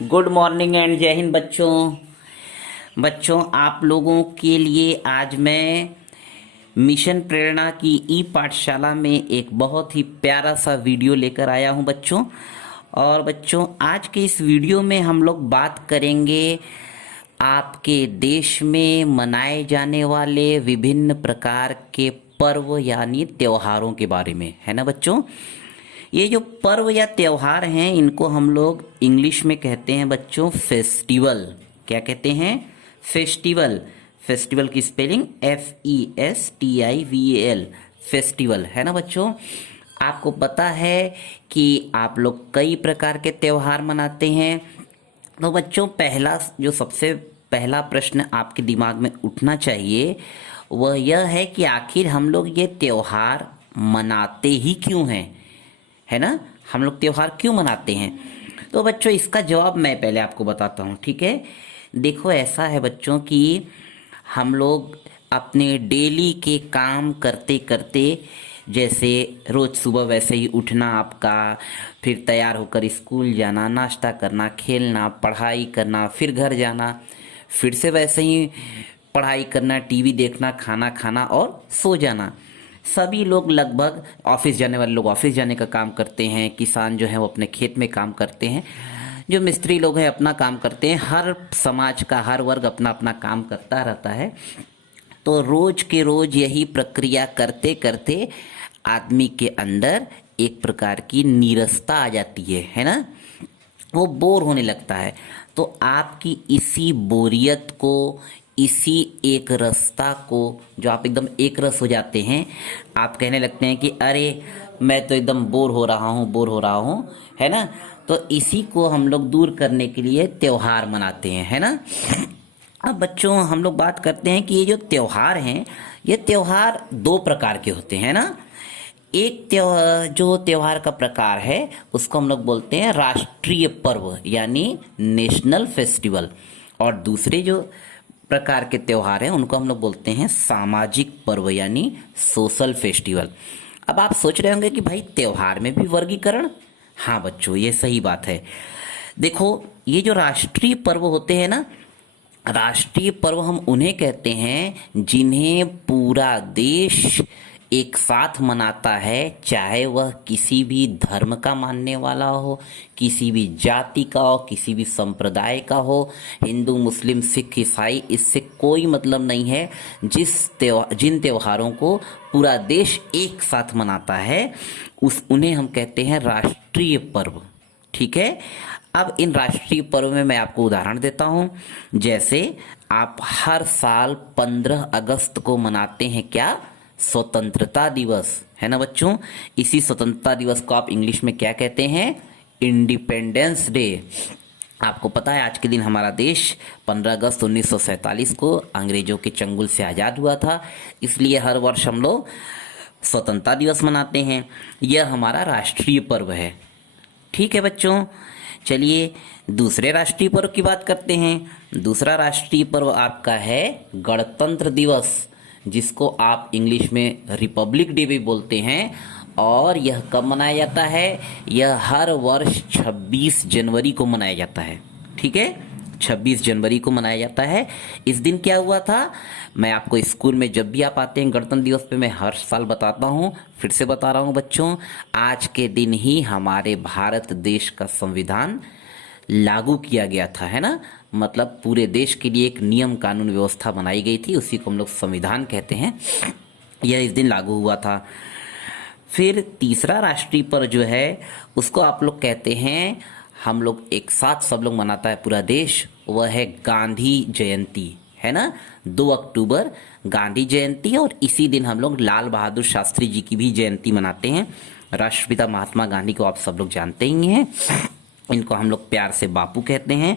Good morning and जय हिंद बच्चों। आप लोगों के लिए आज मैं मिशन प्रेरणा की ई पाठशाला में एक बहुत ही प्यारा सा वीडियो लेकर आया हूं बच्चों। और बच्चों, आज के इस वीडियो में हम लोग बात करेंगे आपके देश में मनाए जाने वाले विभिन्न प्रकार के पर्व यानी त्योहारों के बारे में, है ना बच्चों। ये जो पर्व या त्योहार हैं इनको हम लोग इंग्लिश में कहते हैं बच्चों फेस्टिवल। क्या कहते हैं? फेस्टिवल। फेस्टिवल की स्पेलिंग FESTIVAL, फेस्टिवल, है ना बच्चों। आपको पता है कि आप लोग कई प्रकार के त्योहार मनाते हैं। तो बच्चों, सबसे पहला प्रश्न आपके दिमाग में उठना चाहिए वह यह है कि आखिर हम लोग ये त्योहार मनाते ही क्यों हैं, है ना। हम लोग त्योहार क्यों मनाते हैं? तो बच्चों, इसका जवाब मैं पहले आपको बताता हूँ, ठीक है। देखो, ऐसा है बच्चों कि हम लोग अपने डेली के काम करते करते, जैसे रोज सुबह वैसे ही उठना आपका, फिर तैयार होकर स्कूल जाना, नाश्ता करना, खेलना, पढ़ाई करना, फिर घर जाना, फिर से वैसे ही पढ़ाई करना, टीवी देखना, खाना खाना और सो जाना। सभी लोग लगभग ऑफिस जाने वाले लोग ऑफिस जाने का काम करते हैं, किसान जो है वो अपने खेत में काम करते हैं, जो मिस्त्री लोग हैं अपना काम करते हैं। हर समाज का हर वर्ग अपना अपना काम करता रहता है। तो रोज के रोज यही प्रक्रिया करते करते आदमी के अंदर एक प्रकार की नीरसता आ जाती है ना। वो बोर होने लगता है। तो आपकी इसी बोरियत को, इसी एक रसता को, जो आप एकदम एक रस हो जाते हैं, आप कहने लगते हैं कि अरे मैं तो एकदम बोर हो रहा हूँ, है ना। तो इसी को हम लोग दूर करने के लिए त्योहार मनाते हैं, है ना। अब बच्चों, हम लोग बात करते हैं कि ये जो त्योहार हैं, ये त्योहार दो प्रकार के होते हैं ना। एक जो त्योहार का प्रकार है उसको हम लोग बोलते हैं राष्ट्रीय पर्व यानी नेशनल फेस्टिवल, और दूसरे जो प्रकार के त्योहार हैं उनको हम लोग बोलते हैं सामाजिक पर्व यानी सोशल फेस्टिवल। अब आप सोच रहे होंगे कि भाई त्योहार में भी वर्गीकरण? हाँ बच्चों, ये सही बात है। देखो, ये जो राष्ट्रीय पर्व होते हैं ना, राष्ट्रीय पर्व हम उन्हें कहते हैं जिन्हें पूरा देश एक साथ मनाता है, चाहे वह किसी भी धर्म का मानने वाला हो, किसी भी जाति का हो, किसी भी संप्रदाय का हो, हिंदू मुस्लिम सिख ईसाई, इससे कोई मतलब नहीं है। जिन त्योहारों को पूरा देश एक साथ मनाता है उन्हें हम कहते हैं राष्ट्रीय पर्व, ठीक है। अब इन राष्ट्रीय पर्व में मैं आपको उदाहरण देता हूं। जैसे आप हर साल 15 अगस्त को मनाते हैं क्या? स्वतंत्रता दिवस, है ना बच्चों। इसी स्वतंत्रता दिवस को आप इंग्लिश में क्या कहते हैं? Independence day. आपको पता है आज के दिन हमारा देश 15 अगस्त 1947 को अंग्रेजों के चंगुल से आज़ाद हुआ था, इसलिए हर वर्ष हम लोग स्वतंत्रता दिवस मनाते हैं। यह हमारा राष्ट्रीय पर्व है, ठीक है बच्चों। चलिए दूसरे राष्ट्रीय पर्व की बात करते हैं। दूसरा राष्ट्रीय पर्व आपका है गणतंत्र दिवस, जिसको आप इंग्लिश में रिपब्लिक डे भी बोलते हैं। और यह कब मनाया जाता है? यह हर वर्ष 26 जनवरी को मनाया जाता है, ठीक है। 26 जनवरी को मनाया जाता है। इस दिन क्या हुआ था, मैं आपको स्कूल में जब भी आप आते हैं गणतंत्र दिवस पे मैं हर साल बताता हूँ, फिर से बता रहा हूँ बच्चों। आज के दिन ही हमारे भारत देश का संविधान लागू किया गया था, है ना। मतलब पूरे देश के लिए एक नियम कानून व्यवस्था बनाई गई थी, उसी को हम लोग संविधान कहते हैं। यह इस दिन लागू हुआ था। फिर तीसरा राष्ट्रीय पर्व जो है उसको आप लोग कहते हैं, हम लोग एक साथ सब लोग मनाता है पूरा देश, वह है गांधी जयंती, है ना। 2 अक्टूबर गांधी जयंती, और इसी दिन हम लोग लाल बहादुर शास्त्री जी की भी जयंती मनाते हैं। राष्ट्रपिता महात्मा गांधी को आप सब लोग जानते ही हैं, इनको हम लोग प्यार से बापू कहते हैं।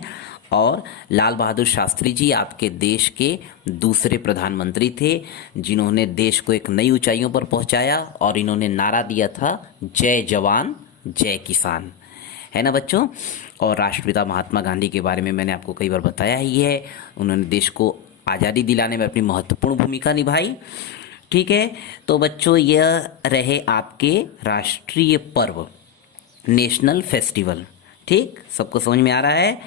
और लाल बहादुर शास्त्री जी आपके देश के दूसरे प्रधानमंत्री थे, जिन्होंने देश को एक नई ऊंचाइयों पर पहुंचाया, और इन्होंने नारा दिया था जय जवान जय किसान, है ना बच्चों। और राष्ट्रपिता महात्मा गांधी के बारे में मैंने आपको कई बार बताया ही है, उन्होंने देश को आज़ादी दिलाने में अपनी महत्वपूर्ण भूमिका निभाई, ठीक है। तो बच्चों, यह रहे आपके राष्ट्रीय पर्व, नेशनल फेस्टिवल, ठीक, सबको समझ में आ रहा है।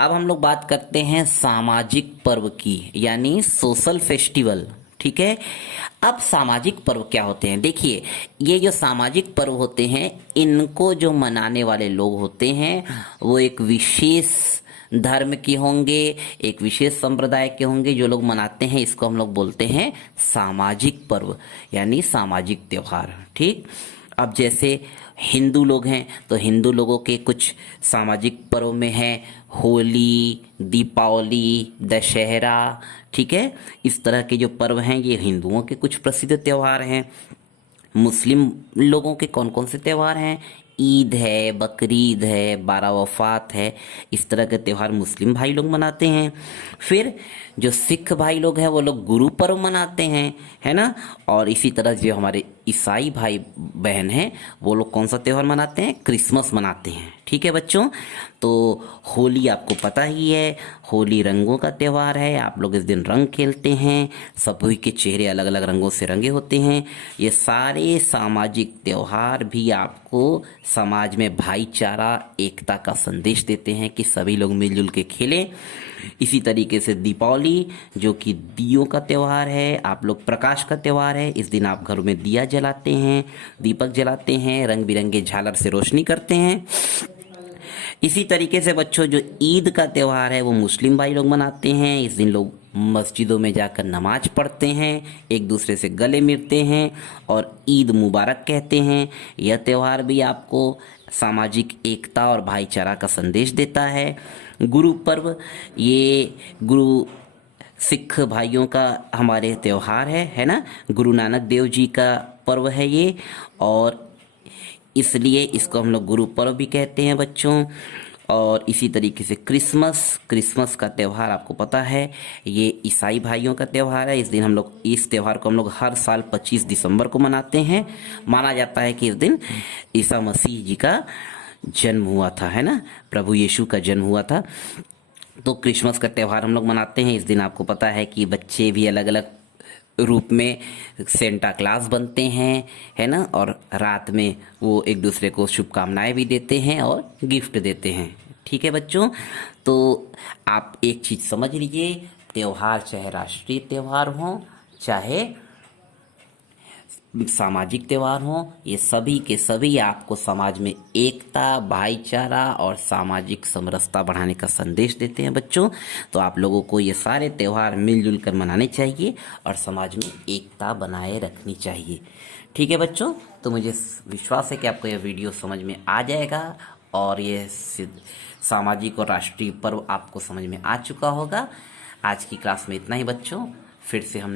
अब हम लोग बात करते हैं सामाजिक पर्व की, यानी सोशल फेस्टिवल। ठीक है, अब सामाजिक पर्व क्या होते हैं? देखिए, ये जो सामाजिक पर्व होते हैं, इनको जो मनाने वाले लोग होते हैं वो एक विशेष धर्म के होंगे, एक विशेष संप्रदाय के होंगे जो लोग मनाते हैं। इसको हम लोग बोलते हैं सामाजिक पर्व, यानी सामाजिक त्योहार। ठीक, अब जैसे हिंदू लोग हैं तो हिंदू लोगों के कुछ सामाजिक पर्व में है होली, दीपावली, दशहरा। ठीक है, इस तरह के जो पर्व हैं ये हिंदुओं के कुछ प्रसिद्ध त्योहार हैं। मुस्लिम लोगों के कौन कौन से त्योहार हैं? ईद है, बकरीद है, बारावफात है। इस तरह के त्यौहार मुस्लिम भाई लोग मनाते हैं। फिर जो सिख भाई लोग हैं वो लोग गुरु पर्व मनाते हैं, है ना। और इसी तरह जो हमारे ईसाई भाई बहन हैं वो लोग कौन सा त्यौहार मनाते हैं? क्रिसमस मनाते हैं। ठीक है बच्चों, तो होली आपको पता ही है, होली रंगों का त्यौहार है। आप लोग इस दिन रंग खेलते हैं, सभी के चेहरे अलग अलग रंगों से रंगे होते हैं। ये सारे सामाजिक त्यौहार भी आपको समाज में भाईचारा, एकता का संदेश देते हैं कि सभी लोग मिलजुल के खेलें। इसी तरीके से दीपावली जो कि दियों का त्यौहार है, आप लोग प्रकाश का त्यौहार है। इस दिन आप घरों में दिया जलाते हैं, दीपक जलाते हैं, रंग बिरंगे झालर से रोशनी करते हैं। इसी तरीके से बच्चों जो ईद का त्यौहार है वो मुस्लिम भाई लोग मनाते हैं। इस दिन लोग मस्जिदों में जाकर नमाज पढ़ते हैं, एक दूसरे से गले मिलते हैं और ईद मुबारक कहते हैं। यह त्यौहार भी आपको सामाजिक एकता और भाईचारा का संदेश देता है। गुरु पर्व, ये गुरु सिख भाइयों का हमारे त्यौहार है ना। गुरु नानक देव जी का पर्व है ये, और इसलिए इसको हम लोग गुरु पर्व भी कहते हैं बच्चों। और इसी तरीके से क्रिसमस का त्यौहार आपको पता है, ये ईसाई भाइयों का त्यौहार है। इस त्यौहार को हम लोग हर साल 25 दिसंबर को मनाते हैं। माना जाता है कि इस दिन ईसा मसीह जी का जन्म हुआ था, है ना, प्रभु यीशु का जन्म हुआ था। तो क्रिसमस का त्यौहार हम लोग मनाते हैं। इस दिन आपको पता है कि बच्चे भी अलग अलग रूप में सेंटा क्लास बनते हैं, है ना, और रात में वो एक दूसरे को शुभकामनाएं भी देते हैं और गिफ्ट देते हैं। ठीक है बच्चों, तो आप एक चीज़ समझ लीजिए, त्यौहार चाहे राष्ट्रीय त्यौहार हो चाहे सामाजिक त्यौहार हो, ये सभी के सभी आपको समाज में एकता, भाईचारा और सामाजिक समरसता बढ़ाने का संदेश देते हैं बच्चों। तो आप लोगों को ये सारे त्यौहार मिलजुल कर मनाने चाहिए और समाज में एकता बनाए रखनी चाहिए। ठीक है बच्चों, तो मुझे विश्वास है कि आपको यह वीडियो समझ में आ जाएगा और ये सामाजिक और राष्ट्रीय पर्व आपको समझ में आ चुका होगा। आज की क्लास में इतना ही बच्चों, फिर से हम